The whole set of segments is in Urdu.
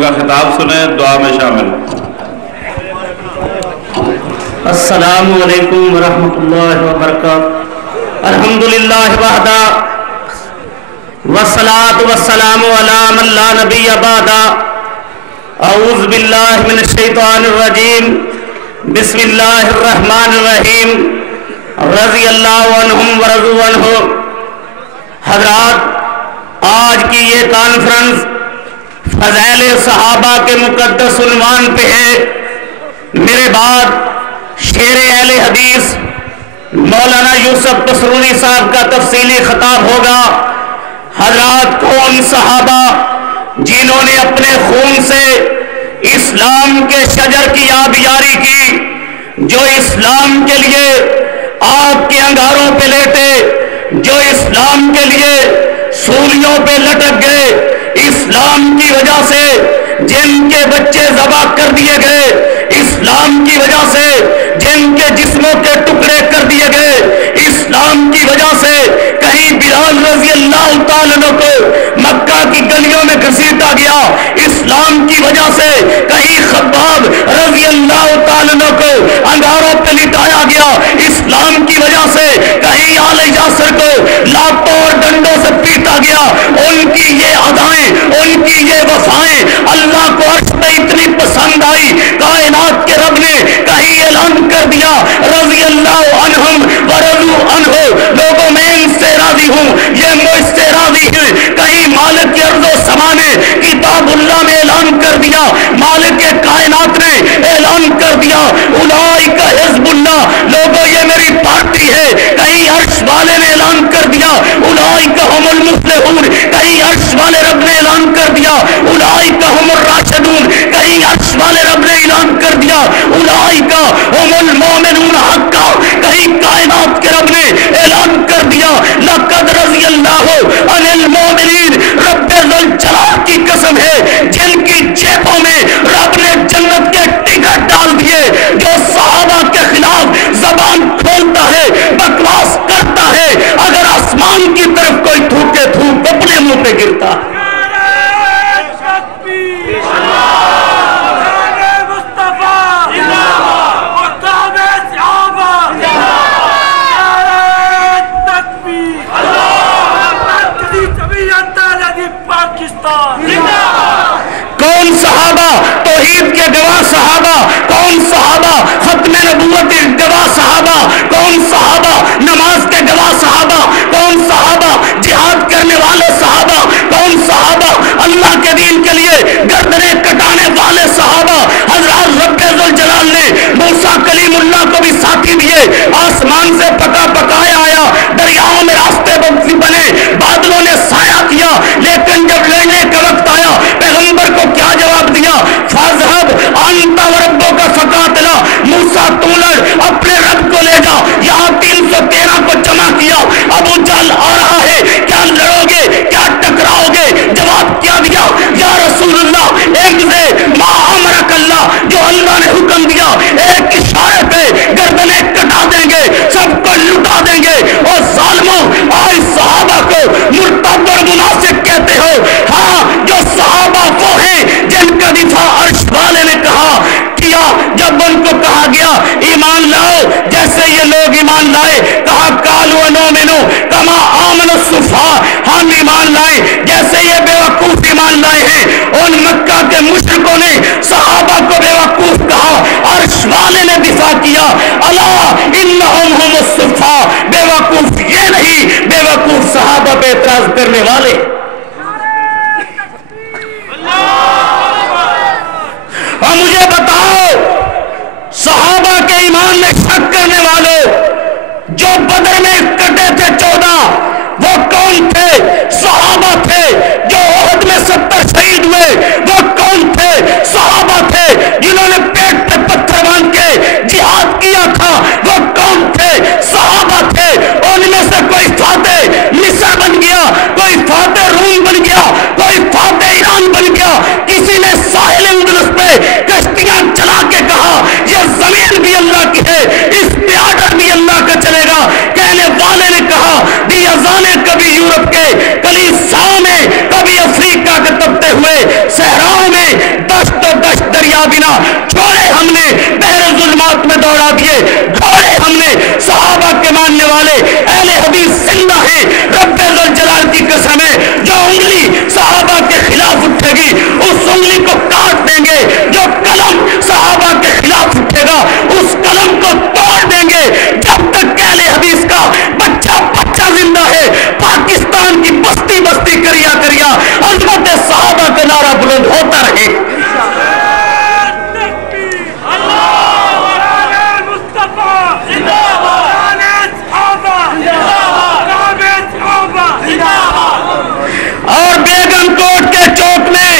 کا خطاب سنیں، دعا میں شامل ہوں۔ السلام علیکم ورحمۃ اللہ وبرکاتہ۔ الحمدللہ وحدہ والصلاة والسلام علی من لا نبی بعدہ۔ اعوذ باللہ من الشیطان الرجیم، بسم اللہ الرحمن الرحیم۔ رضی اللہ عنہم ورضوا عنہ۔ حضرات، آج کی یہ کانفرنس فضائل صحابہ کے مقدس عنوان پہ ہے۔ میرے بعد شیر اہل حدیث مولانا یوسف پسرونی صاحب کا تفصیلی خطاب ہوگا۔ حضرات، کون صحابہ جنہوں نے اپنے خون سے اسلام کے شجر کی آبیاری کی، جو اسلام کے لیے آگ کے انگاروں پہ لیٹے، جو اسلام کے لیے سولیوں پہ لٹک گئے، اسلام کی وجہ سے جن کے بچے ذبح کر دیے گئے، اسلام کی وجہ سے جن کے جسموں کے ٹکڑے کر دیے گئے، اسلام کی وجہ سے کہیں بلال رضی اللہ تعالیٰ عنہ کو مکہ کی گلیوں میں گھسیٹا گیا، اسلام کی وجہ سے کہیں خباب رضی اللہ تعالیٰ عنہ کو انگاروں پہ لٹایا گیا، اسلام کی وجہ سے کہیں آل یاسر کو لاٹوں اور ڈنڈوں سے پیٹا گیا۔ ان کی یہ ادائیں، ان کی یہ وفائیں اللہ کو عرش پہ اتنی پسند آئی، کائنات کے رب نے کہیں اعلان کر دیا رضی اللہ عنہم ورضوا عنہ، لوگوں میں ان سے راضی ہوں، یہ مجھ سے راضی ہیں۔ کہیں مالک ارض و سما نے کتاب اللہ میں اعلان کر دیا، مالک کائنات نے اعلان کر دیا اولئک حزب اللہ، لوگوں یہ میری پارٹی ہے۔ کہیں عرش والے نے اعلان کر دیا اولئک هم المفلحون، کہیں عرش والے رب نے اعلان کر دیا اولئک هم الراشدون، کہیں عرش والے رب نے اعلان کر دیا اولئک هم المؤمنون حقا، کہیں کائنات کے رب نے اعلان کر دیا لقد رضی اللہ عن المؤمنین۔ رب ذوالجلال کی قسم ہے جن کی جیبوں میں رب نے جنت کے ٹکٹ ڈال دیے، جو صحابہ کے خلاف زبان کھولتا ہے، بکواس کرتا ہے، اگر آسمان کی طرف کوئی تھوکے تھوک اپنے منہ پہ گرتا ہے۔ کون صحابہ توحید کے گواہ صحابہ، کون صحابہ ختم نبوت کے گواہ صحابہ، کون صحابہ نماز کے گواہ صحابہ، کون صحابہ جہاد کرنے والے صحابہ، کون صحابہ اللہ کے دین کے لیے گردنیں کٹانے والے صحابہ۔ حضرات، رب ذوالجلال نے موسیٰ کلیم اللہ کو بھی ساتھی دیے، آسمان سے پکا پکایا آیا، دریاؤں میں راستے بنے، بادلوں نے سایہ کیا، لیکن جب لڑنے کا وقت آیا پیغمبر کو کیا جواب دیا؟ فاذهب انت وربک فقاتلا، موسیٰ تو لڑ، اپنے رب کو لے جا۔ یہاں 313 کو جمع کیا، ابو جہل آ رہا ہے، کیا لڑو گے، کیا ٹکراؤ گے؟ جواب کیا دیا؟ یا رسول اللہ امضی ما امرک اللہ، جو اللہ نے حکم دیا ایک اشارے پہ گردنیں کٹا دیں گے، سب کو لٹا دیں گے۔ اور ظالموں، آج صحابہ کو مرتد اور منافق کہتے ہو؟ ہاں، جو صحابہ وہ ہیں جن کا دفاع عرش والے نے کیا، جب ان کو کہا گیا ایمان لاؤ جیسے یہ لوگ ایمان لائے، کہا قالوا نؤمن کما آمن السفہاء، ہم ایمان لائے جیسے یہ بے وقوف ایمان لائے ہیں۔ ان مکہ کے مشرکوں نے صحابہ کو بے وقوف کہا، عرش والے نے دفاع کیا، الا انہم هم السفہاء، بے وقوف یہ نہیں، بے وقوف صحابہ پہ اعتراض کرنے والے۔ اور مجھے بتاؤ، صحابہ کے ایمان میں شک کرنے والے جو بدر میں کٹے تھے 14، وہ کون تھے؟ صحابہ تھے۔ جو احد میں 70 شہید ہوئے، وہ کون تھے؟ صحابہ تھے۔ جنہوں نے پیٹ پہ پتھر باندھ کے جہاد کیا تھا، وہ کون تھے؟ صحابہ تھے۔ ان میں سے کوئی فاتح مصر بن گیا، کوئی فاتح روم بن گیا، کوئی فاتح ایران بن گیا، کسی نے ساحل اندلس پہ کشتیاں چلا کے کہا یہ زمین بھی اللہ کی ہے، اس پہ آرڈر بھی اللہ کا چلے گا۔ کہنے والے نے کہا دی اذانے کبھی یورپ کے کلیساؤں میں، کبھی افریقہ کے تپتے ہوئے صحراؤں میں دریا بنا چھوڑے ہم نے بحر ظلمات میں دوڑا دیے گھوڑے ہم نے صحابہ کے ماننے والے اہل حدیث زندہ ہیں رب ذوالجلال کی قسم ہے جو انگلی صحابہ کے خلاف اٹھے گی اس انگلی کو کاٹ دیں گے جو قلم صحابہ کے خلاف اٹھے گا اس قلم کو توڑ دیں گے جب تک کہ اہل حدیث کا بچہ زندہ ہے پاکستان کی بستی بستی کریا کریا عظمت صحابہ کا نعرہ بلند ہوتا رہے اور بیگم کوٹ کے چوک میں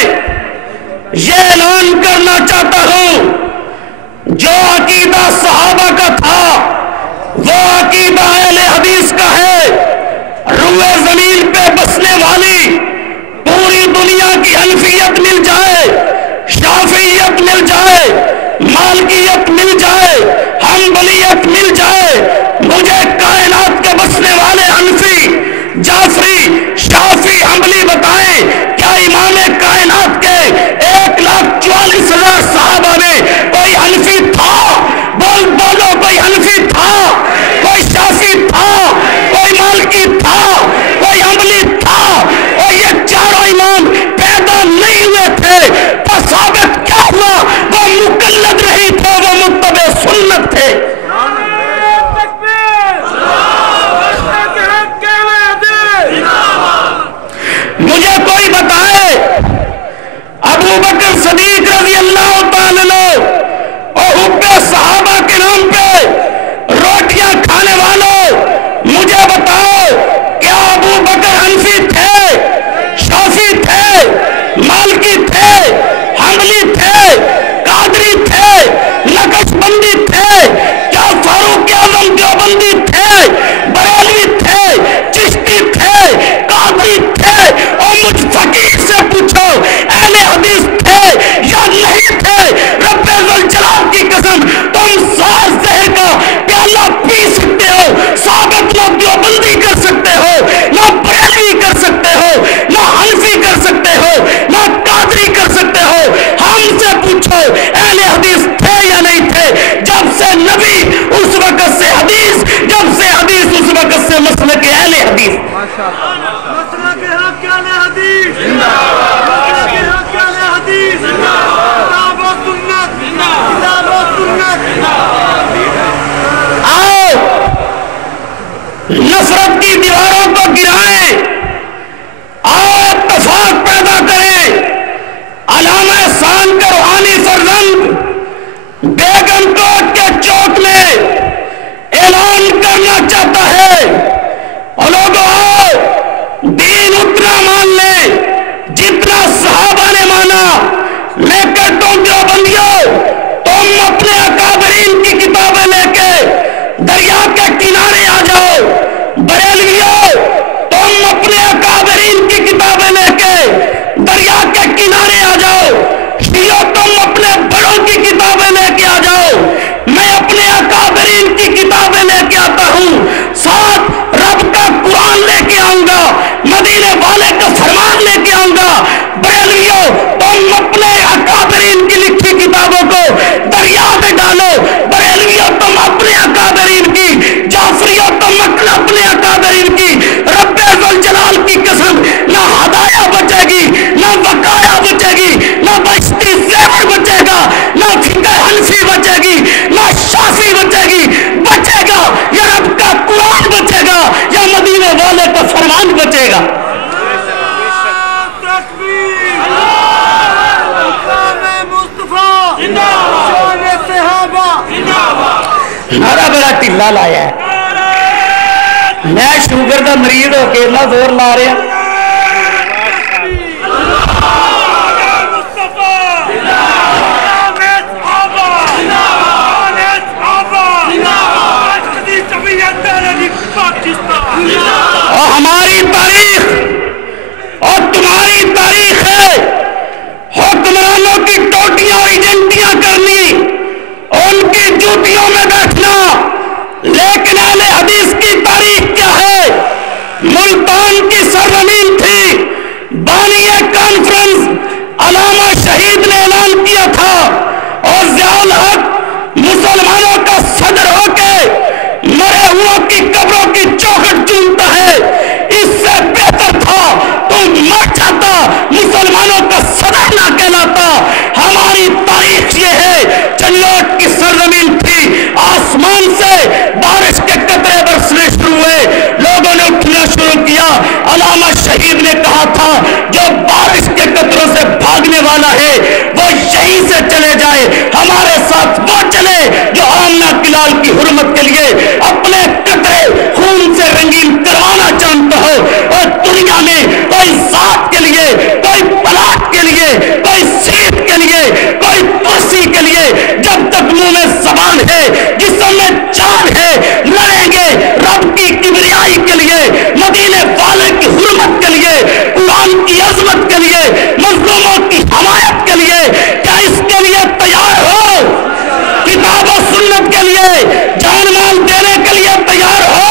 یہ اعلان کرنا چاہتا ہوں جو عقیدہ صحابہ کا تھا وہ عقیدہ اہل حدیث کا ہے روئے زمین پہ بسنے والی پوری دنیا کی حنفیت مل جائے شافعیت مل جائے مالکیت مل جائے حنبلیت مل جائے مجھے کائنات کے بسنے والے حنفی جعفری شافعی حنبلی بتائیں کیا امام کائنات کے 1,44,000 صحابہ میں کوئی حنفی تھا بولو کوئی حنفی تھا کوئی شافعی تھا کوئی مالکی تھا کوئی حنبلی تھا اور یہ چاروں امام پیدا نہیں ہوئے تھے تو ثابت کیا ہوا وہ مقلد نہیں تھے وہ متبع سنت تھے مجھے کوئی بتائے ابو بکر صدیق رضی اللہ تعالیٰ اور حب صحابہ کے نام پہ روٹیاں کھانے والوں مجھے بتاؤ کیا ابو بکر حنفی تھے شافعی تھے مالکی تھے حنبلی تھے قادری تھے نقش بندی تھے کیا فاروق اعظم دیوبندی تھے بریلوی تھے چشتی تھے قادری تھے اور مجھ فقیر سے پوچھو اہل حدیث تھے یا نہیں تھے رب ذوالجلال کی قسم تم سار زہر کا پیالہ پی سکتے ہو ثابت نہ دیوبندی کر سکتے ہو نہ بریلوی کر سکتے ہو نہ حنفی کر سکتے ہو نہ قادری کر سکتے ہو ہم سے پوچھو اہل حدیث تھے یا نہیں تھے جب سے نبی اس وقت سے حدیث جب سے حدیث اس وقت سے مسلک اہل حدیث آؤ نفرت کی دیواروں کو گرائیں آؤ اتفاق پیدا کریں علامہ احسان کا روحانی فرزند بیگم کوٹ کے چوک میں اعلان کرنا چاہتا ہے اور لوگوں آؤ دین اتنا مان لیں جتنا صحابہ نے مانا میں کہتا ہوں دیوبندیوں تم اپنے اکابرین کی کتابیں لے کے دریا کے کنارے آ جاؤ بریلویوں تم اپنے اکابرین کی کتابیں لے کے دریا کے کنارے آ جاؤ شیعوں تم اپنے بڑوں کی کتابیں لے کے آ جاؤ میں اپنے اکابرین کی کتابیں لے کے آتا ہوں ساتھ رب کا قرآن لے کے آؤں گا مدینے والے کا فرمان لے کے آؤں گا بریلویوں تم اپنے اکابرین کی لکھی کتابوں کو دریا میں ڈالو بریلویوں تم اپنے اکابرین کی جعفریوں تم اپنے اکابرین کی رب ذوالجلال کی قسم نہ ہدایہ بچے گی نہ وقایا بچے گی نہ بشتی زیور بچے گا نہ فقہ حنفی بچے گی نہ شافعی بچے گی بچے گا یا رب کا قرآن بچے گا یا مدینے والے کا فرمان بچے گا نعرہ بڑا ٹھلا لایا ہے میں شوگر کا مریض ہو کے اتنا زور لا رہا اور ہماری تاریخ اور تمہاری تاریخ ہے حکمرانوں کی ٹوٹیاں اور ایجنٹیاں کرنی ان کی جوتیوں میں بیٹھنا لیکن اہل حدیث کی تاریخ کیا ہے ملتان کی سرزمین اور ضیاء الحق مسلمانوں کا صدر ہو کے مرے ہوا کی قبروں کی چوکھٹ چومتا ہے، اس سے بہتر تھا تم مر جاتا، مسلمانوں کا صدر نہ کہلاتا۔ ہماری تاریخ یہ ہے، چنوٹ کی سرزمین تھی، آسمان سے بارش کے قطرے برسنے شروع ہوئے، لوگوں نے اٹھنا شروع کیا۔ علامہ شہید نے کہا تھا جو بارش کے قطروں سے بھاگنے والا ہے وہ یہیں سے چلے جائے، ہمارے ساتھ وہ چلے جو آمنہ کلال کی حرمت کے لیے اپنے قطرے خون سے رنگین کروانا چاہتا ہو۔ اور دنیا میں کوئی ذات کے لیے، کوئی پلاٹ کے لیے، کوئی سیٹ کے لیے، کوئی کرسی کے لیے جب تک منہ میں زبان ہے، جسم میں جان ہے، لڑیں گے رب کی کبریائی کے لیے، مدینے والے کی حرمت کے لیے، قرآن کی عظمت کے لیے، مظلوموں کی حمایت کے لیے۔ کیا اس کے لیے تیار ہو؟ کتاب و سنت کے لیے جان مال دینے کے لیے تیار ہو؟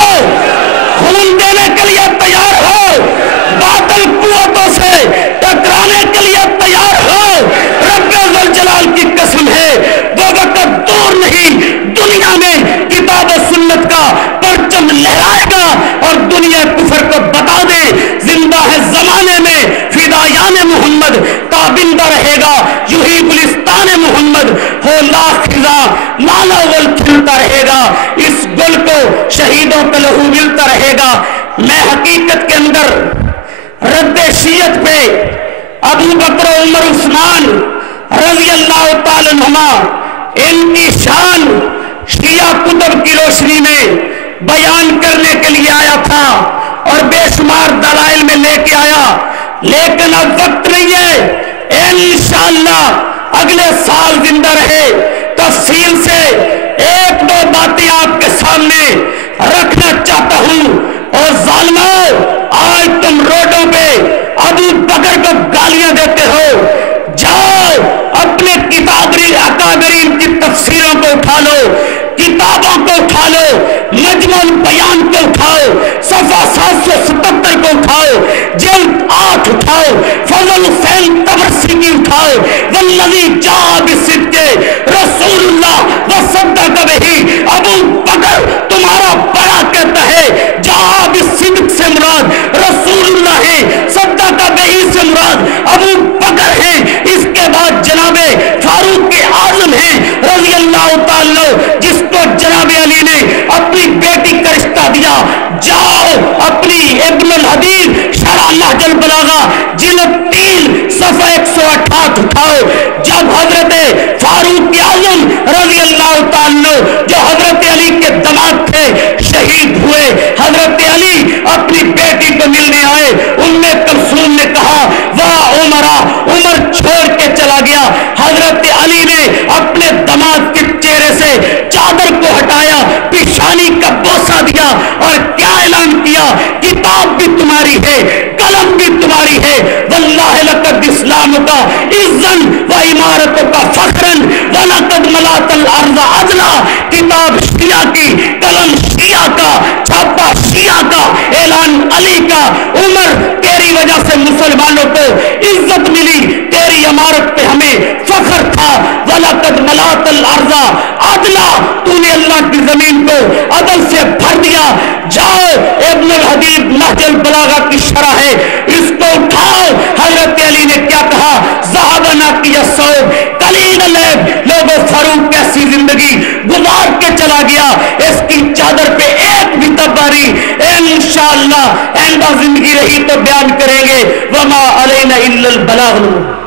خون دینے کے لیے تیار ہو؟ باطل قوتوں سے ٹکرانے کے لیے تیار ہو؟ رب ذوالجلال کی قسم ہے وہ وقت دور نہیں، دنیا میں کتاب و سنت کا پرچم لہرائے گا اور دنیا کفر کو بتا دے زندہ ہے زمانے میں فدایان محمد، تابندہ رہے گا یوہی گلستان محمد، ہو لاکھ خزاں لالا گل کھلتا رہے گا، اس گل کو شہیدوں کا لہو ملتا رہے گا۔ میں حقیقت کے اندر رد شیعت پہ ابو بکر و عمر عثمان رضی اللہ تعالی عنہما ان کی شان شیعہ کتب کی روشنی میں بیان کرنے کے لیے آیا تھا اور بے شمار دلائل میں لے کے آیا، لیکن اب وقت نہیں ہے۔ انشاءاللہ اگلے سال زندہ رہے تفصیل سے ایک دو باتیں آپ کے سامنے رکھنا چاہتا ہوں۔ اور ظالموں، آج تم روڈوں پہ ابو بکر کو گالیاں دیتے ہو، جاؤ اپنے اکابرین کی تفسیروں کو اٹھا لو، کتابوں کو اٹھا لو، مجمع البیان کو اٹھاؤ، صفحہ 777 کو اٹھاؤ، جلد 8 اٹھاؤ، فضل حسین طبرسی کی اٹھاؤ، والذی جاء بالصدق رسول اللہ وصدق بہ۔ ابو بکر تمہارا بڑا کہتا ہے جاء بالصدق سے مراد رسول اللہ ہے، صدق بہ سے مراد ابو بکر ہے۔ اس کے بعد جناب فاروق اعظم ہیں رضی اللہ تعالی جس کو جناب علی نے اپنی بیٹی کا رشتہ دیا۔ جاؤ اپنی ابن الحدیث شرح نہج البلاغہ جلد 3 صفحہ 168 اٹھاؤ۔ جب حضرت فاروق اعظم رضی اللہ تعالی جو حضرت علی کے داماد تھے شہید ہوئے، حضرت علی اپنی بیٹی کو ملنے آئے، ام کلثوم نے کہا واہ عمرہ، عمر چھوڑ کے چلا گیا۔ حضرت علی نے اپنے داماد کے چہرے سے چادر کو ہٹایا، پیشانی کا بوسہ دیا اور کیا اعلان کیا؟ کتاب بھی تمہاری ہے، قلم بھی تمہاری ہے، واللہ لقد اسلام کا عزن و عمارتوں کا فخرن ولقد ملات الارض عدلا۔ کتاب شیعہ کی، قلم شیعہ کا، چھاپا شیعہ کا، اعلان علی کا۔ عمر تیری وجہ سے مسلمانوں کو عزت ملی، تیری عمارت پہ ہمیں فخر تھا۔ وَلَقَدْ مَلَأْتَ الْأَرْضَ عَدْلًا، تو نے اللہ کی زمین کو عدل سے بھر دیا۔ جاؤ ابن الحدیث نہج البلاغہ کی شرح ہے، اس کو اٹھاؤ۔ حضرت علی نے کیا کہا؟ ذهبنا کی الصوب قلیل اللیل، لوگوں فاروق کیسی زندگی گزار کے چلا گیا، اس کی چادر پہ ایک بھی تباری۔ انشاءاللہ آئندہ زندگی رہی تو بیان کریں گے۔ وما علینا الا البلاغ۔